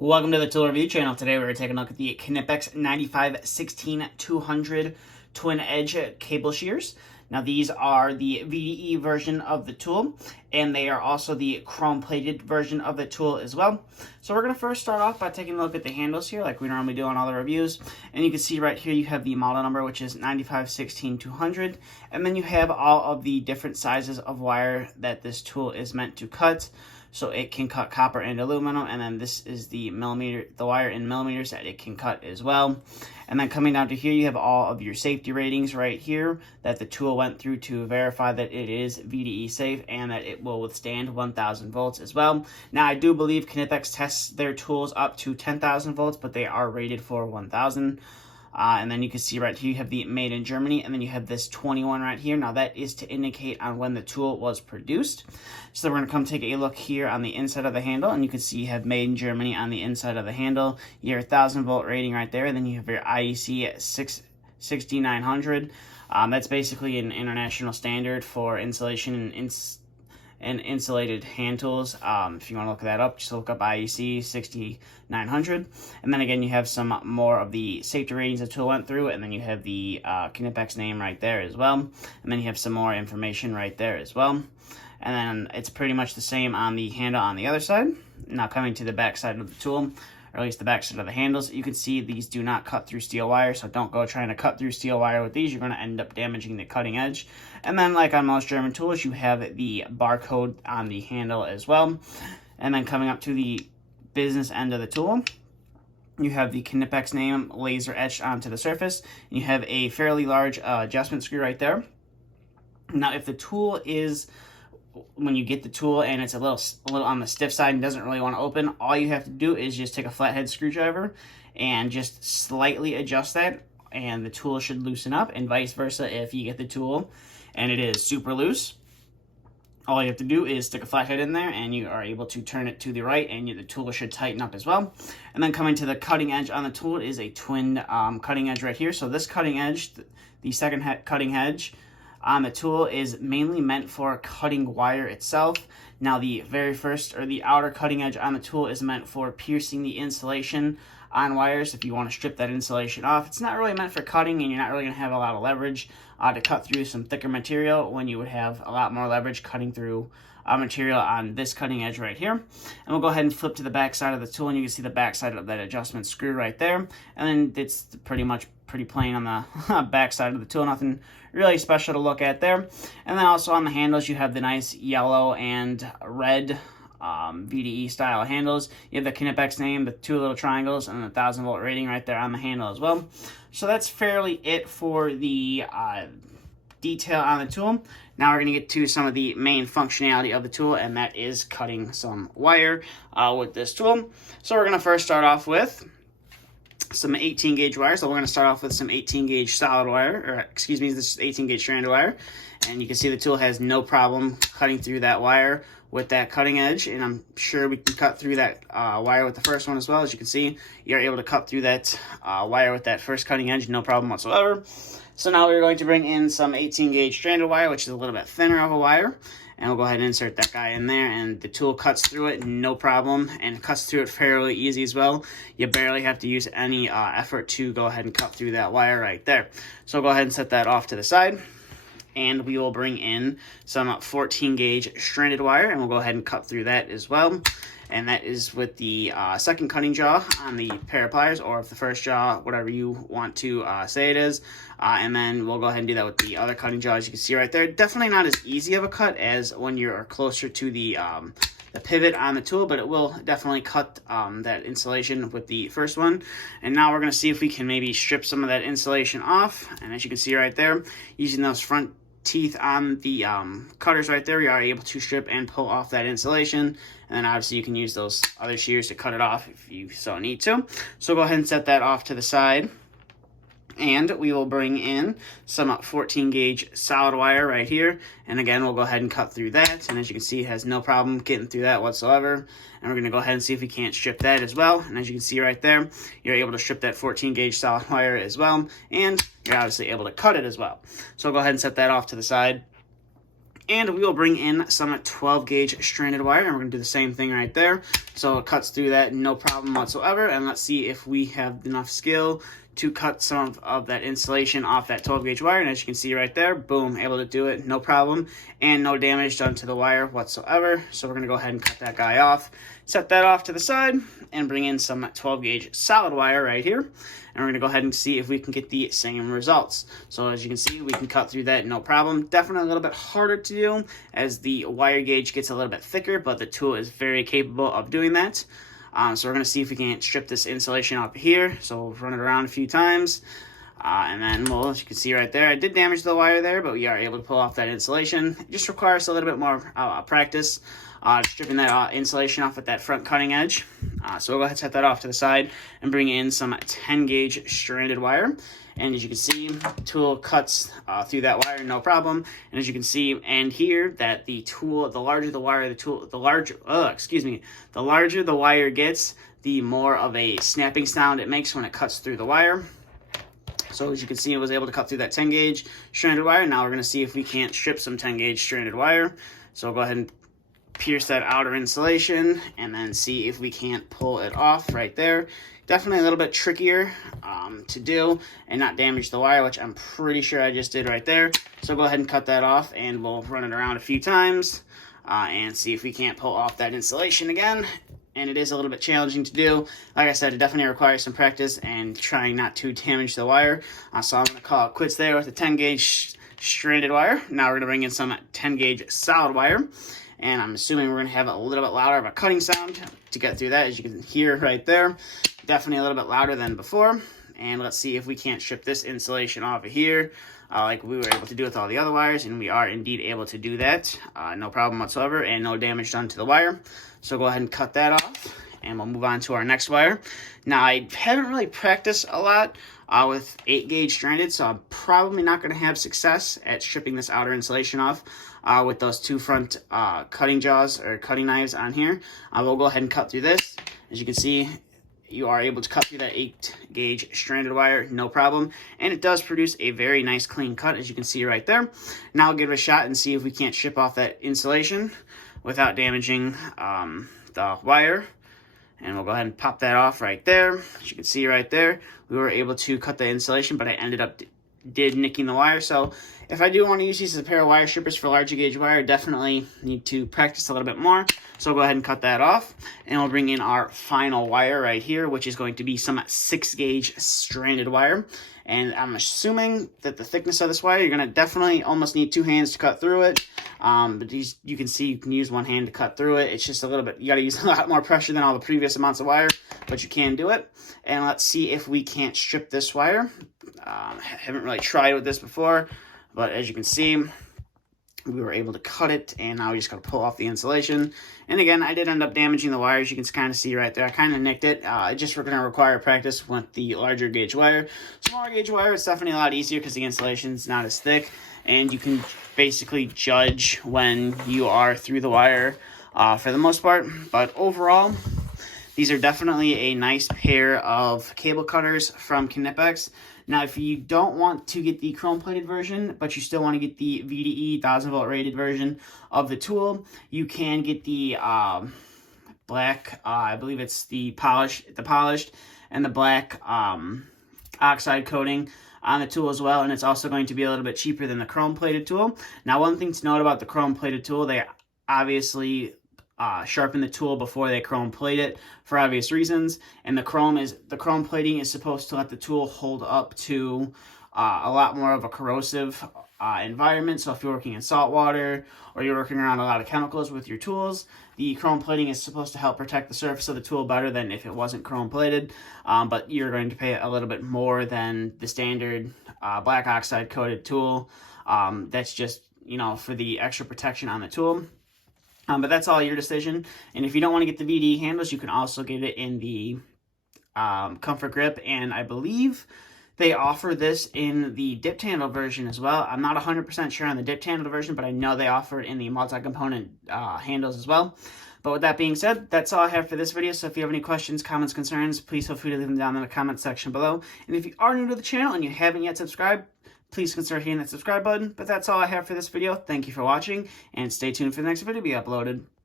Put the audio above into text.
Welcome to the Tool Review channel. Today we're going to take a look at the Knipex 95/16-200 Twin Edge Cable Shears. Now these are the VDE version of the tool, and they are also the chrome-plated version of the tool as well. So we're going to first start off by taking a look at the handles here like we normally do on all the reviews. And you can see right here you have the model number, which is 95/16-200, and then you have all of the different sizes of wire that this tool is meant to cut. So it can cut copper and aluminum, and then this is the wire in millimeters that it can cut as well. And then coming down to here, you have all of your safety ratings right here that the tool went through to verify that it is VDE safe and that it will withstand 1,000 volts as well. Now, I do believe Knipex tests their tools up to 10,000 volts, but they are rated for 1,000. And then you can see right here, you have the made in Germany, and then you have this 21 right here. Now that is to indicate on when the tool was produced. So we're going to come take a look here on the inside of the handle, and you can see you have made in Germany on the inside of the handle. Your 1,000 volt rating right there, and then you have your IEC at 6900. That's basically an international standard for insulation and insulated hand tools. If you want to look that up, just look up IEC 6900. And then again, you have some more of the safety ratings the tool went through, and then you have the Knipex name right there as well. And then you have some more information right there as well. And then it's pretty much the same on the handle on the other side. Now coming to the back side of the tool, or at least the back side of the handles, you can see these do not cut through steel wire, so don't go trying to cut through steel wire with these. You're going to end up damaging the cutting edge. And then like on most German tools, you have the barcode on the handle as well. And then coming up to the business end of the tool, you have the Knipex name laser etched onto the surface. And you have a fairly large adjustment screw right there. Now if the tool is, when you get the tool and it's a little on the stiff side and doesn't really want to open, all you have to do is just take a flathead screwdriver and just slightly adjust that, and the tool should loosen up. And vice versa, if you get the tool and it is super loose, all you have to do is stick a flathead in there and you are able to turn it to the right, and the tool should tighten up as well. And then coming to the cutting edge on the tool is a twin cutting edge right here. So this cutting edge, the second cutting edge on the tool, is mainly meant for cutting wire itself. Now the very first, or the outer cutting edge on the tool, is meant for piercing the insulation on wires. If you want to strip that insulation off, it's not really meant for cutting, and you're not really going to have a lot of leverage to cut through some thicker material when you would have a lot more leverage cutting through material on this cutting edge right here. And we'll go ahead and flip to the back side of the tool, and you can see the back side of that adjustment screw right there. And then it's pretty plain on the back side of the tool, nothing really special to look at there. And then also on the handles, you have the nice yellow and red VDE style handles. You have the Knipex name, the two little triangles, and the 1,000 volt rating right there on the handle as well. So that's fairly it for the detail on the tool. Now we're going to get to some of the main functionality of the tool, and that is cutting some wire with this tool. So we're going to first start off with some 18 gauge wire. So we're going to start off with some 18 gauge solid wire, or excuse me, this is 18 gauge stranded wire. And you can see the tool has no problem cutting through that wire with that cutting edge, and I'm sure we can cut through that wire with the first one as well. As you can see, you're able to cut through that wire with that first cutting edge, no problem whatsoever. So now we're going to bring in some 18 gauge stranded wire, which is a little bit thinner of a wire, and we'll go ahead and insert that guy in there, and the tool cuts through it no problem, and it cuts through it fairly easy as well. You barely have to use any effort to go ahead and cut through that wire right there. So we'll go ahead and set that off to the side, and we will bring in some 14 gauge stranded wire, and we'll go ahead and cut through that as well. And that is with the second cutting jaw on the pair of pliers, or if the first jaw, whatever you want to say it is. And then we'll go ahead and do that with the other cutting jaw, as you can see right there. Definitely not as easy of a cut as when you're closer to the pivot on the tool, but it will definitely cut that insulation with the first one. And now we're going to see if we can maybe strip some of that insulation off. And as you can see right there, using those front teeth on the cutters right there, we are able to strip and pull off that insulation. And then obviously you can use those other shears to cut it off if you so need to. So go ahead and set that off to the side. And we will bring in some 14 gauge solid wire right here. And again, we'll go ahead and cut through that. And as you can see, it has no problem getting through that whatsoever. And we're going to go ahead and see if we can't strip that as well. And as you can see right there, you're able to strip that 14 gauge solid wire as well. And you're obviously able to cut it as well. So we'll go ahead and set that off to the side. And we will bring in some 12 gauge stranded wire, and we're going to do the same thing right there. So it cuts through that, no problem whatsoever. And let's see if we have enough skill to cut some of that insulation off that 12 gauge wire. And as you can see right there, boom, able to do it, no problem, and no damage done to the wire whatsoever. So we're going to go ahead and cut that guy off, set that off to the side, and bring in some 12 gauge solid wire right here. And we're going to go ahead and see if we can get the same results. So as you can see, we can cut through that, no problem. Definitely a little bit harder to do as the wire gauge gets a little bit thicker, but the tool is very capable of doing that. So we're going to see if we can strip this insulation off here. So we'll run it around a few times. And then, well, as you can see right there, I did damage the wire there, but we are able to pull off that insulation. It just requires a little bit more practice stripping that insulation off at that front cutting edge. So we'll go ahead and set that off to the side and bring in some 10 gauge stranded wire. And as you can see, the tool cuts through that wire, no problem. And as you can see, and here, that the tool, the larger the wire, the larger the wire gets, the more of a snapping sound it makes when it cuts through the wire. So as you can see, it was able to cut through that 10 gauge stranded wire. Now we're going to see if we can't strip some 10 gauge stranded wire. So we'll go ahead and pierce that outer insulation and then see if we can't pull it off right there. Definitely a little bit trickier to do and not damage the wire, which I'm pretty sure I just did right there. So go ahead and cut that off, and we'll run it around a few times and see if we can't pull off that insulation again. And it is a little bit challenging to do. Like I said, it definitely requires some practice and trying not to damage the wire. So I'm going to call it quits there with the 10 gauge stranded wire. Now we're going to bring in some 10 gauge solid wire. And I'm assuming we're going to have a little bit louder of a cutting sound to get through that, as you can hear right there. Definitely a little bit louder than before. And let's see if we can't strip this insulation off of here like we were able to do with all the other wires. And we are indeed able to do that. No problem whatsoever, and no damage done to the wire. So go ahead and cut that off, and we'll move on to our next wire. Now, I haven't really practiced a lot with 8 gauge stranded, so I'm probably not going to have success at stripping this outer insulation off with those two front cutting jaws or cutting knives on here. We'll go ahead and cut through this. As you can see, you are able to cut through that 8 gauge stranded wire, no problem. And it does produce a very nice clean cut, as you can see right there. Now I'll give it a shot and see if we can't strip off that insulation without damaging the wire. And we'll go ahead and pop that off right there. As you can see right there, we were able to cut the insulation, but I ended up nicking the wire. So if I do want to use these as a pair of wire strippers for larger gauge wire, definitely need to practice a little bit more. So go ahead and cut that off, and we'll bring in our final wire right here, which is going to be some 6 gauge stranded wire. And I'm assuming that the thickness of this wire, you're going to definitely almost need 2 hands to cut through it. But you can see you can use 1 hand to cut through it. It's just a little bit, you got to use a lot more pressure than all the previous amounts of wire, but you can do it. And let's see if we can't strip this wire. I haven't really tried with this before, but as you can see, we were able to cut it, and now we just got to pull off the insulation. And again, I did end up damaging the wires. You can kind of see right there. I kind of nicked it. Just going to require practice with the larger gauge wire. Smaller gauge wire, it's definitely a lot easier because the insulation is not as thick, and you can basically judge when you are through the wire for the most part. But overall, these are definitely a nice pair of cable cutters from Knipex. Now, if you don't want to get the chrome-plated version, but you still want to get the VDE 1000-volt rated version of the tool, you can get the black, I believe it's the polished and the black oxide coating on the tool as well, and it's also going to be a little bit cheaper than the chrome-plated tool. Now, one thing to note about the chrome-plated tool, they obviously sharpen the tool before they chrome plate it for obvious reasons, and the chrome plating is supposed to let the tool hold up to a lot more of a corrosive environment. So if you're working in salt water or you're working around a lot of chemicals with your tools, the chrome plating is supposed to help protect the surface of the tool better than if it wasn't chrome plated, but you're going to pay a little bit more than the standard black oxide coated tool. That's just, for the extra protection on the tool. But that's all your decision. And if you don't want to get the VDE handles, you can also get it in the Comfort Grip. And I believe they offer this in the dipped handle version as well. I'm not 100% sure on the dipped handle version, but I know they offer it in the multi-component handles as well. But with that being said, that's all I have for this video. So if you have any questions, comments, concerns, please feel free to leave them down in the comment section below. And if you are new to the channel and you haven't yet subscribed, please consider hitting that subscribe button. But that's all I have for this video. Thank you for watching, and stay tuned for the next video to be uploaded.